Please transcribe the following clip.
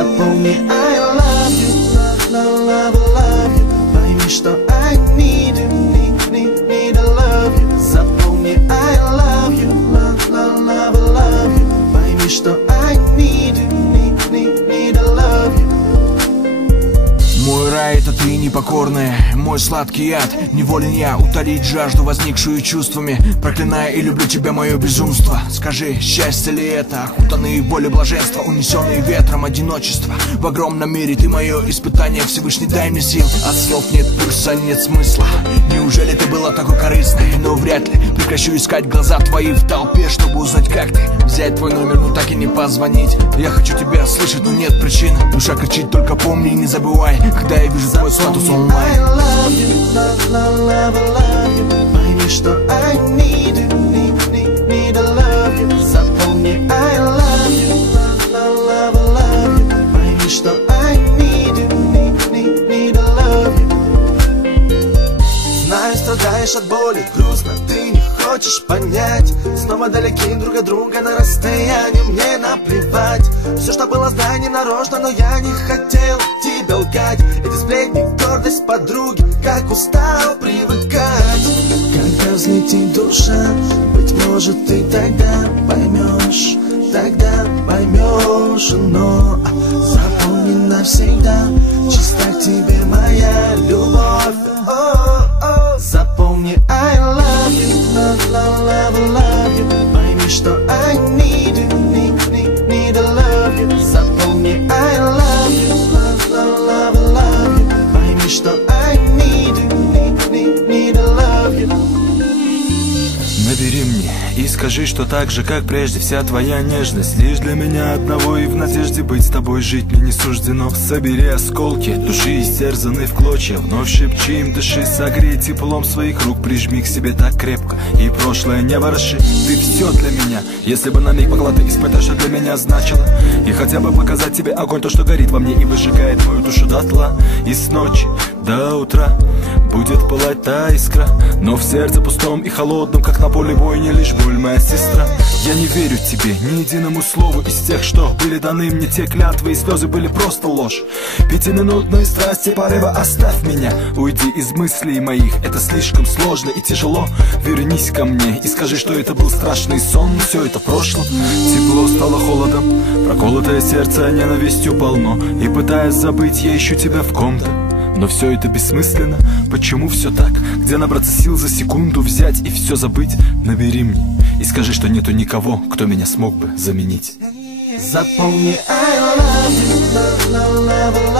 Запомни, I love you, love you. Пойми, что I need you, need to love you. Запомни, I love you, love you. Пойми, что I need you, need to love you. Мой рай — это ты непокорная, мой сладкий яд. Неволен я утолить жажду, возникшую чувствами. Проклиная и люблю тебя, мое безумство. Скажи, счастье ли это? Окутанные болью блаженства, унесенные ветром одиночества. В огромном мире ты мое испытание, Всевышний, дай мне сил. От слов нет пульса, нет смысла. Неужели ты была такой корыстной? Но вряд ли прекращу искать глаза твои в толпе, чтобы узнать, как ты. Взять твой номер, но так и не позвонить. Я хочу тебя слышать, но нет причин. Душа кричит, только помни и не забывай, когда я вижу твой статус онлайн. I love you, love you. Пойми, что I need you, need to love you. Запомни, I love you, love you. Пойми, что I need you, need to love you. Знаю, страдаешь от боли, грустно, ты не хочешь понять. Снова далеки друг от друга на расстоянии, мне наплевать. Все, что было, знай, не нарочно, но я не хотел тебя лгать. Эти сплетни, гордость подруги, как устал привыкать. Когда взлетит душа, быть может, ты тогда поймешь, но запомни навсегда, чиста к тебе моя любовь. Запомни, I love you, love you. Пойми, что I need you, need to love you. Запомни, I love you, love you. Пойми, что I need you, need to love you. Набери мне и скажи, что так же, как прежде, вся твоя нежность лишь для меня одного, и в надежде быть с тобой жить мне не суждено. Собери осколки души, истерзанные в клочья, вновь шепчи им, дыши, согрей теплом своих рук, прижми к себе так крепко, и прошлое не вороши. Ты все для меня, если бы на миг могла ты испытать, что для меня значило, и хотя бы показать тебе огонь, то, что горит во мне и выжигает мою душу дотла. И с ночи до утра будет пылать та искра, но в сердце пустом и холодном, как на поле бойни, лишь боль, моя сестра. Я не верю тебе ни единому слову из тех, что были даны мне. Те клятвы и слезы были просто ложь. Пятиминутные страсти порыва, оставь меня, уйди из мыслей моих, это слишком сложно и тяжело. Вернись ко мне и скажи, что это был страшный сон, все это прошло. Тепло стало холодом, проколотое сердце ненавистью полно, и пытаясь забыть, я ищу тебя в ком-то. Но все это бессмысленно, почему все так? Где набраться сил за секунду взять и все забыть? Набери мне и скажи, что нету никого, кто меня смог бы заменить. Запомни, I love you, love